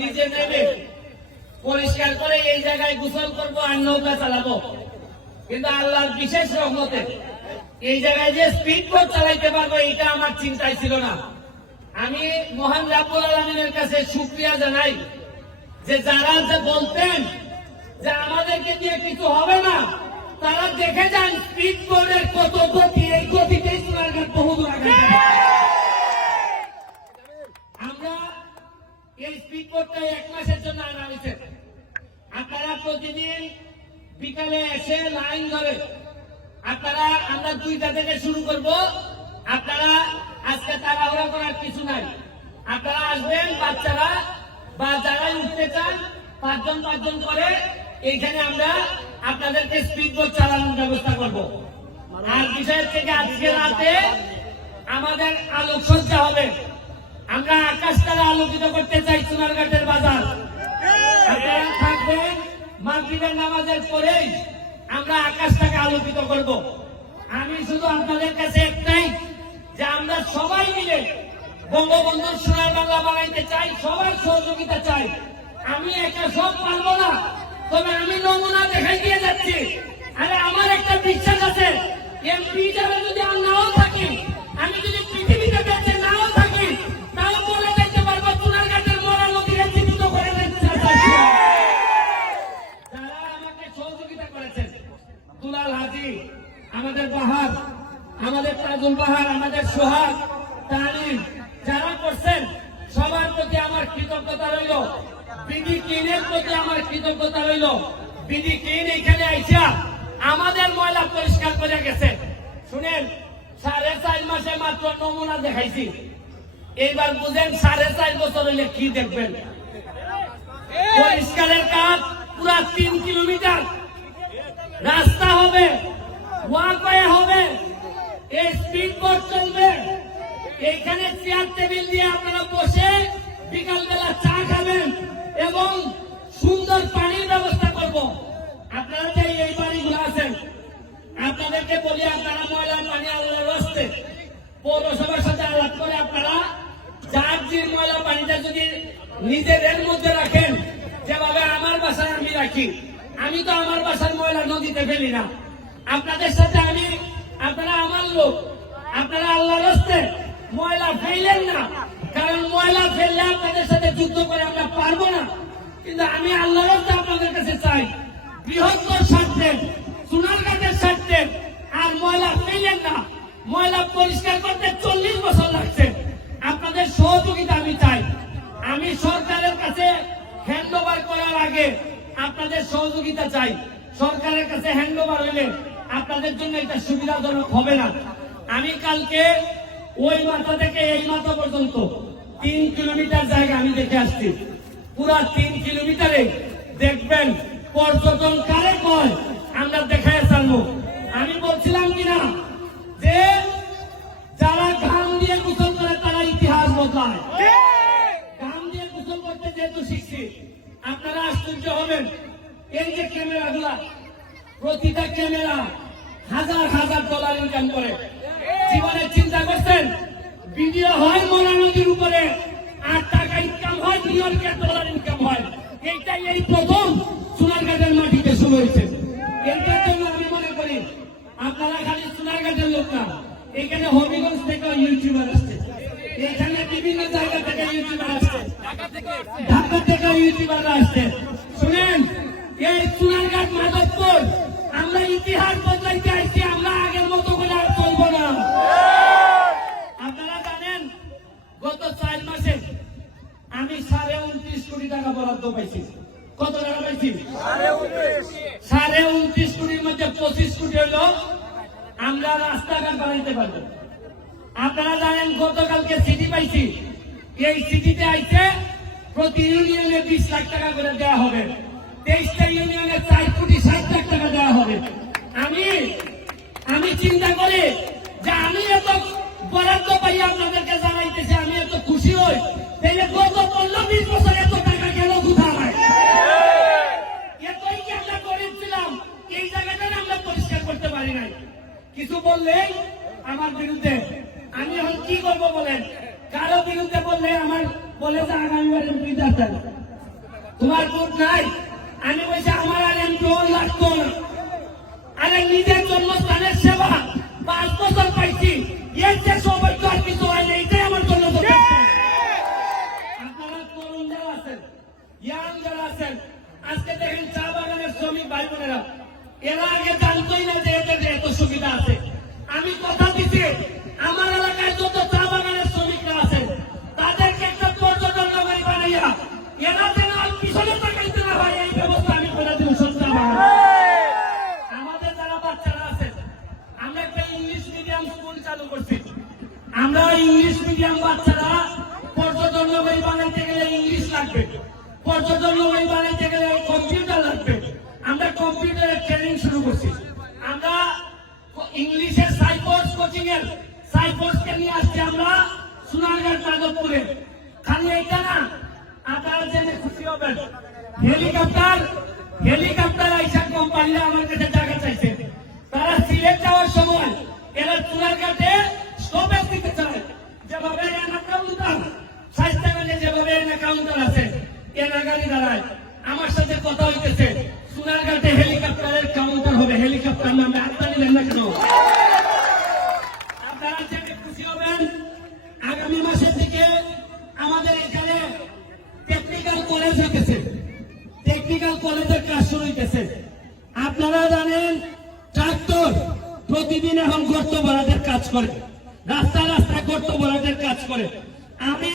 নিজে নেবে পরিষ্কার করে এই জায়গায় গোসল করবো আর নৌকা চালাবো। কিন্তু আল্লাহর বিশেষ রহমতে এই জায়গায় যে স্পিড বোট চালাইতে পারবো এটা আমার চিন্তায় ছিল না। আমি মহান রাব্বুল আলামিনের কাছে শুকরিয়া জানাই যে যারা যে বলতেন যে আমাদেরকে দিয়ে কিছু হবে না, তারা দেখে যান স্পিড বোটের কত গতি, এই গতিতেই সোনারঘাট বহুদূর আগে। আমরা এই স্পিড বোটটা 1 মাসের জন্য আনা হয়েছে। আপনারা প্রতিদিন বিকালে এসে লাইন ধরে আপনারা, আমরা 2টা থেকে শুরু করব। আপনারা আজকে তাড়াহুড়া করার কিছু নাই, আপনারা আসবেন বাচ্চারা বা যারাই উঠতে চান 5 জন করে এইখানে আমরা আপনাদেরকে স্পিড বোট চালানোর ব্যবস্থা করব। আর বিষয় থেকে আজকে রাতে আমাদের আলোকসজ্জা হবে। আমরা আকাশটাকে আলোকিত করতে চাই সোনারঘাটের বাজার। আপনারা থাকবেন, মাগরিবের নামাজের পরেই আমরা আকাশটাকে আলোকিত করব। আমি শুধু আপনাদের কাছে একটাই, যে আমরা সবাই মিলে বঙ্গবন্ধুর সোনার বাংলা বানাইতে চাই, সবাই সহযোগিতা চাই। আমি একা সব পারবো না, তবে আমি নমুনা দেখাই দিয়ে যাচ্ছি। আরে আমার একটা বিশ্বাস আছে, এমপি যারা যদি আর নাও থাকি, আমি যদি পৃথিবীতে বেঁচে নাও থাকি, তাও বলে দিতে পারবো সোনারঘাটের মরা নদীকে জীবিত করে দিচ্ছে। যারা আমাকে সহযোগিতা করেছেন, দুলাল হাজি, আমাদের বাহার, আমাদের তাজুল বাহার, আমাদের সোহাগ, তালিম, যারা করছেন সবার প্রতি আমার কৃতজ্ঞতা রইল। বিডি কিনের প্রতি আমার কৃতজ্ঞতা রইল। বিডি কিন এখানে আইসা আমাদের ময়লা পরিষ্কার করে গেছে। শুনেন, 4.5 মাসে মাত্র নমুনা দেখাইছি। এইবার বুঝেন 4.5 বছর হইলে কি দেখবেন। পরিষ্কারের কাজ পুরা 3 কিলোমিটার রাস্তা হবে, ওয়াকওয়ে হবে, এই স্পিড বোট চলবে। এইখানে চেয়ার টেবিল দিয়ে আপনারা বসে বিকালবেলা চা খাবেন এবং সুন্দর পানির ব্যবস্থা করব। আপনারা যে এই বাড়িগুলো আছেন, আপনাদেরকে বলি, আপনারা ময়লার পানি আল্লাহর রাস্তে পৌরসভার সাথে আলাপ করে আপনারা যার যে ময়লা পানিটা যদি নিজেদের মধ্যে রাখেন, যেভাবে আমার বাসায় আমি রাখি। আমি তো আমার বাসার ময়লা নদীতে ফেলি না। আপনাদের সাথে আমি, আপনারা আমার লোক, আপনারা আল্লাহর রাস্তে ময়লা ফেলেন না, কারণ ময়লা ফেললে আপনাদের সাথে যুদ্ধ করে আমরা পারবো না। কিন্তু আমি আল্লাহর রাস্তে আপনাদের কাছে চাই, বৃহত্তর স্বার্থে, সোনারঘাটের স্বার্থে আর ময়লা ফেলেন না। ময়লা পরিষ্কার করতে 40 বছর লাগছে। আপনাদের সহযোগিতা আমি চাই। আমি সরকারের কাছে হ্যান্ড ওভার করার আগে আপনাদের সহযোগিতা চাই। সরকারের কাছে হ্যান্ড ওভার হইলে আপনাদের জন্য এটা সুবিধাজনক হবে না। আমি কালকে ওই মাথা থেকে এই মাথা পর্যন্ত 3 কিলোমিটার জায়গা আমি দেখে আসছি। পুরা 3 কিলোমিটারে দেখবেন পর্যটন কারে কয় আমরা দেখায় চালবো। আমি বলছিলাম কিনা যে যারা ঘাম দিয়ে গোসল করে তারা ইতিহাস বদলায়। ঘাম দিয়ে গোসল করতে যেহেতু শিখছি, আপনারা আশ্চর্য হবেন। এই যে ক্যামেরাগুলা, প্রতিটা ক্যামেরা $1000 ইনকাম করে। জীবনে চিন্তা করছেন, ভিডিও হয় মরা নদীর উপরে, $8 ইনকাম হয়, $2 ইনকাম হয়। এইটাই এই প্রথম সোনারঘাটের মাটিতে শুরু হয়েছে। এটার জন্য আমি মনে করি আপনারা খালি সোনারঘাটের লোক না, এখানে হবিগঞ্জ থেকে ইউটিউবার আসছে, এখানে বিভিন্ন জায়গা থেকে ইউটিউবার আসছে, ঢাকা থেকে ইউটিউবার আসছে। শুনেন, এই সোনারঘাট মাধবপুর আমরা ইতিহাস বদলাইতে আইছি। আমরা আগের মতো করে আর চলবো না। আপনারা জানেন, গত 4 মাসে আমি 29.5 কোটি টাকা বরাদ্দ পাইছি। কত টাকা পাইছি? 29.5 কোটির মধ্যে 25 কোটি হলো আমরা রাস্তাঘাট বানাইতে পারবো। আপনারা জানেন, গতকালকে সিটি পাইছি। এই সিটিতে আইছে প্রতি ইউনিয়নে 20 লাখ টাকা করে দেওয়া হবে। 23টা ইউনিয়নে 4.60 কোটি টাকা দেওয়া হবে। আমি চিন্তা করি যে আমি এত বরাদ্দ পাই আপনাদেরকে জানাইতেছি, আমি এত খুশি হই। তাইলে গত 15-20 বছর এত টাকা গেল কোথায়? এতই কি আমরা করেছিলাম? এই জায়গাটা আমরা পরিষ্কার করতে পারি নাই। কিছু বললেই আমার বিরুদ্ধে। আমি এখন কি করবো বলেন? কারো বিরুদ্ধে বললে আমার বলে যে আগামীবার এমপি দাঁড়াতে তোমার ভোট নাই। আমি বলছি আমার আর এমপি লাগতো না। আরে নিজের জন্মস্থানের সেবা 5 বছর পাইছি, এর যে সৌভাগ্য আর কিছু হয় না, এটাই আমার জন্য যথেষ্ট। আপনারা তরুণ যারা আছেন, ইয়াং যারা আছেন, আজকে দেখেন চা বাগানের শ্রমিক ভাই বোনেরা, এরা আগে জানতোই না যে এদের এত সুবিধা আছে। আমি কথা দিচ্ছি, আমার এলাকায় যত চা বাগানের শ্রমিকরা আছেন তাদেরকে একটা পর্যটন নগরী বানাইয়া এরা যেন আর পিছনে তাকাইতে না হয়, এই ব্যবস্থা আমি করে দিব। সত্যি আমাদের যারা বাচ্চারা আছেন, আমরা একটা ইংলিশ মিডিয়াম স্কুল চালু করছি। আমরা ইংলিশ মিডিয়াম বাচ্চারা পর্যটন নগরী বানাইতে গেলে ইংলিশ লাগবে, পর্যটন নগরী বানাইতে গেলে কম্পিউটার লাগবে। আমরা কম্পিউটারের ট্রেনিং শুরু করছি। আমরা ইংলিশের সাইকোর্স কোচিং এর সাইকোর্সকে নিয়ে আসছি আমরা সোনারগাঁও যাদবপুরে। খালি এটা না, আপনারা জেনে খুশি হবেন, হেলিকপ্টার আইসা কোম্পানিরা আমার কাছে টাকা চাইছে। তারা সিলেট যাওয়ার সময় এরা সোনারগাঁতে স্টপেজ দিতে চায়। যেভাবে কাউন্টার স্বাস্থ্যগঞ্জে যেভাবে কাউন্টার আছে, এনা গাড়ি দাঁড়ায়। আমার সাথে কথা হইতেছে, সোনারগাঁতে হেলিকপ্টারের কাউন্টার হবে। হেলিকপ্টার নামে আপনারা নিলেন না কেন? আপনারা জেনে খুশি হবেন, আগামী মাসের দিকে আমাদের এখানে টেকনিক্যাল কলেজ হইতেছে, টেকনিক্যাল কলেজের কাজ শুরু হইতেছে। আপনারা জানেন ট্রাক্টর প্রতিদিন এখন গর্ত ভরাটের কাজ করে, রাস্তা রাস্তা গর্ত ভরাটের কাজ করে। আমি